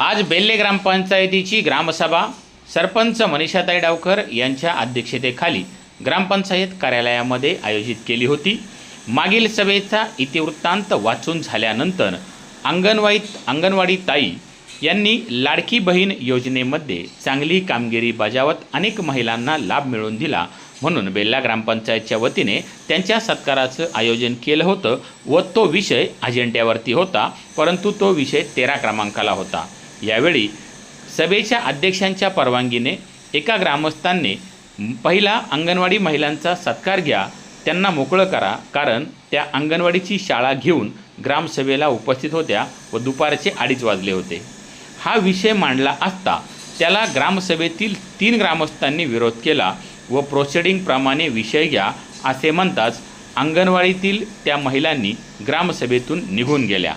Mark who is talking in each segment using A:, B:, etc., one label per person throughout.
A: आज बेल्ले ग्रामपंचायतीची ग्रामसभा सरपंच मनीषाताई डावकर यांच्या अध्यक्षतेखाली ग्रामपंचायत कार्यालयामध्ये आयोजित केली होती. मागील सभेचा इतिवृत्तांत वाचून झाल्यानंतर अंगणवाईत अंगणवाडी ताई यांनी लाडकी बहीण योजनेमध्ये चांगली कामगिरी बजावत अनेक महिलांना लाभ मिळवून दिला म्हणून बेल्ला ग्रामपंचायतच्या वतीने त्यांच्या सत्काराचं आयोजन केलं होतं व तो विषय अजेंड्यावरती होता परंतु तो विषय तेरा क्रमांकाला होता. यावेळी सभेच्या अध्यक्षांच्या परवानगीने एका ग्रामस्थांनी पहिला अंगणवाडी महिलांचा सत्कार घ्या त्यांना मोकळं करा कारण त्या अंगणवाडीची शाळा घेऊन ग्रामसभेला उपस्थित होत्या व दुपारचे अडीच वाजले होते. हा विषय मांडला असता त्याला ग्रामसभेतील तीन ग्रामस्थांनी विरोध केला व प्रोसिडिंगप्रमाणे विषय घ्या असे म्हणताच अंगणवाडीतील त्या महिलांनी ग्रामसभेतून निघून गेल्या.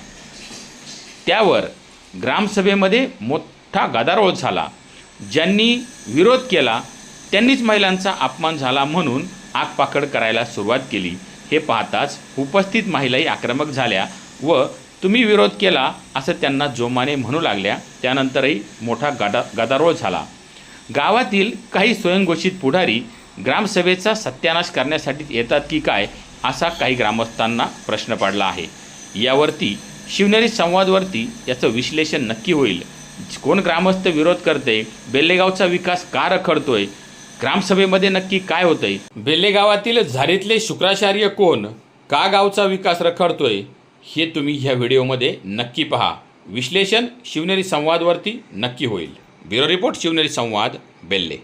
A: त्यावर ग्रामसभेमध्ये मोठा गदारोळ झाला. ज्यांनी विरोध केला त्यांनीच महिलांचा अपमान झाला म्हणून आगपाकड करायला सुरुवात केली. हे पाहताच उपस्थित महिलाही आक्रमक झाल्या व तुम्ही विरोध केला असं त्यांना जोमाने म्हणू लागल्या. त्यानंतरही मोठा गदा गदारोळ झाला. गावातील काही स्वयंघोषित पुढारी ग्रामसभेचा सत्यानाश करण्यासाठी येतात की काय असा काही ग्रामस्थांना प्रश्न पडला आहे. यावरती शिवनेरी संवादवरती याचं विश्लेषण नक्की होईल. कोण ग्रामस्थ विरोध करते? बेल्लेगावचा विकास का रखडतोय? ग्रामसभेमध्ये नक्की काय होतंय? बेल्लेगावातील झारीतले शुक्राचार्य कोण? का गावचा विकास रखडतोय? हे तुम्ही ह्या व्हिडिओमध्ये नक्की पहा. विश्लेषण शिवनेरी संवादवरती नक्की होईल. ब्युरो रिपोर्ट शिवनेरी संवाद बेल्ले.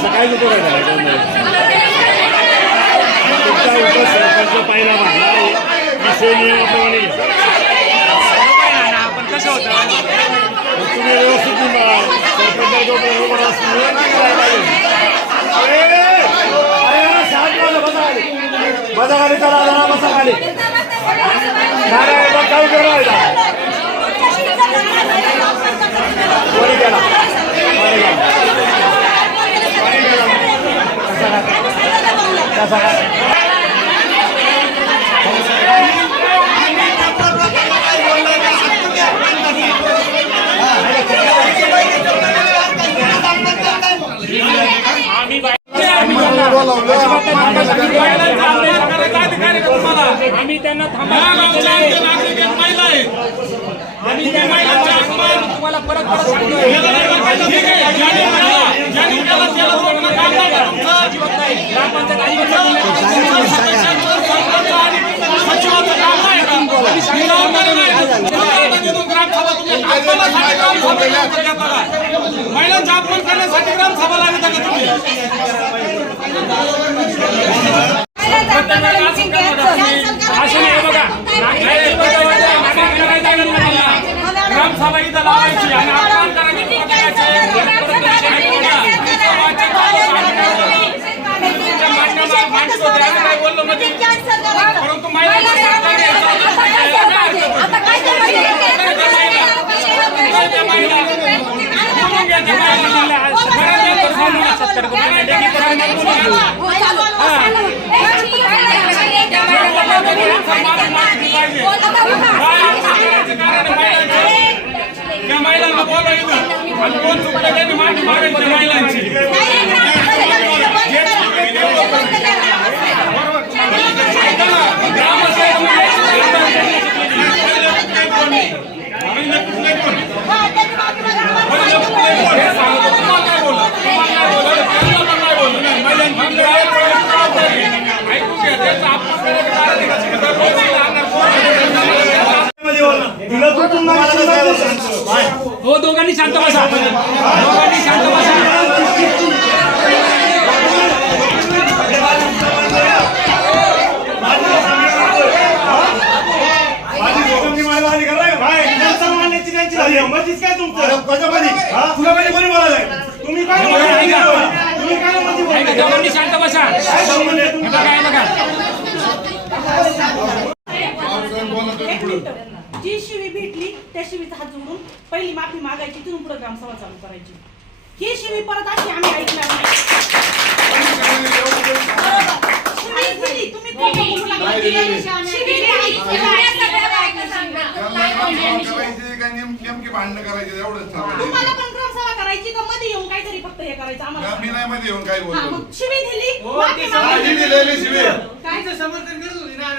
B: असं काय नको राहिलं तुमचा उपसरपंच पहिला म्हणला विषय नियमाप्रमाणे तुम्ही व्यवस्थित बरोबर अरे, अरे, बसा, खाली. चला, बसा खाली. काय करू कोणी
C: आम्ही त्यांना थांबा.
D: तुम्हाला परत परत
C: तुमचं?
D: ग्रामपंचायत आयुक्त
C: तुमचं सदस्यांचं, सरपंच आणि सचिवाचं काम नाही का? ही जबाबदारी नाही. तुमच्या तिथून ग्रामसभा तुम्ही अपमानासाठी ग्रामसभा घेता का? महिलांचा अपमान करण्यासाठी ग्रामसभा लावता का तुम्ही असं नाही बघा ग्रामसभा इथं लावायची आणि अपमान करायचे परंतु त्या महिलांना बोलवा इथं आणि कोण चुकलं त्यांनी माफी मागायची महिलांची ऐकून घ्या त्याचा अपमान करायचं
B: तुला कुठून माहिती सांगतो
C: हो दोघांनी शांत बसा. दोघांनी शांत बसा.
B: अंबाजीच काय तुमचं? हा? तुला कधी कोणी बोलायलंय? तुम्ही काय बोलायला? तुम्ही काय बोलायला?
C: दोघांनी शांत बसा
B: काय संबंध आहे तुमचा?
C: बघा बघा
E: एक मिनिटं. जी शिवी भेटली त्या शिवीचा हात जोडून पहिली माफी मागायची तिथून पुढे ग्रामसभा चालू करायची ही शिवी परत अशी आम्ही ऐकणार नाही बरोबर. शिवी दिली, तुम्ही खोटं बोलू नका. शिवी दिली.
F: नेमकी भांडणं करायची एवढंच
E: पण ग्रामसभा करायची का? मध्ये येऊन काहीतरी फक्त हे करायचं आम्हाला.
F: मी
E: सांगा.
F: नाही मध्ये येऊन काय
E: हा,
F: बोलतो
E: मग शिवी दिली.
C: हो,
E: माफी
F: दिलेली शिवी.
C: समर्थन करत होती ना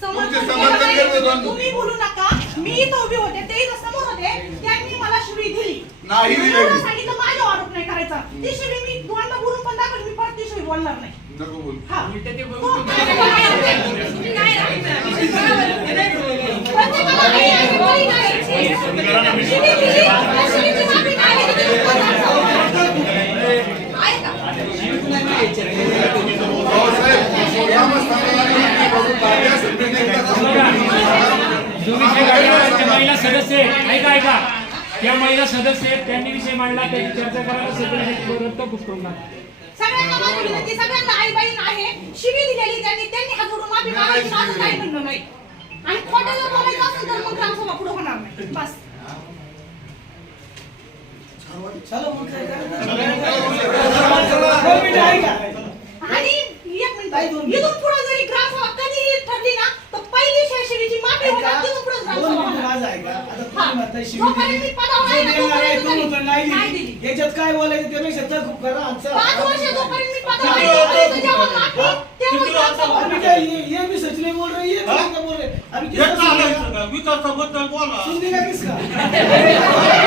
E: समर्थन
F: तुमचे समर्थन
E: केलं
F: केलं
E: नाही.
F: दोन.
E: तुम्ही बोलू नका. मी इथं उभी होते ते इथं समोर होते. त्यांनी मला शिवी दिली.
F: नाही
E: सांगितलं माझा आरोप नाही करायचा. ती शिवी मी दोनदा बोलून पण दाखवली. मी परत ती शिवी बोलणार नाही.
F: नको बोल
E: हा. हो,
C: महिला सदस्य आहे, ऐका ऐका त्या महिला सदस्य त्यांनी विषय मांडला त्याची चर्चा करायला सगळे रद्द करून टाका.
E: सगळ्यांना माझी विनंती सगळ्यांना आई बहीण आहे. शिवी दिलेली त्यांनी. त्यांनी हात जोडून माफी मागायची माझं काही म्हणणं नाही. आणि खोटं जर बोलायचं असेल तर मग ग्रामसभा पुढे होणार नाही. बस. आणि एक मिनिट. इथून पुढे जरी ग्रामसभा कधी ठरली ना तर पहिली शेषवीची माफी होणार. तिथून पुढे ग्रामसभा. होणार. हा. जोपर्यंत मी पदावर आहे ना, तोपर्यंत तरी नाही दिली.
G: याच्यात काय बोलायचं त्यापेक्षा तर खूप करा आमचा.
E: पाच वर्ष जोपर्यंत मी पदावर आहे, तोपर्यंत जेव्हा माफी, तेव्हा ग्रामसभा
G: अभी
E: होणार.
G: क्या ये ये भी सच नहीं बोल रही है क्या बोल रहे अभी किसका सुनेगा
C: विकासाबद्दल बोला
G: का किसका?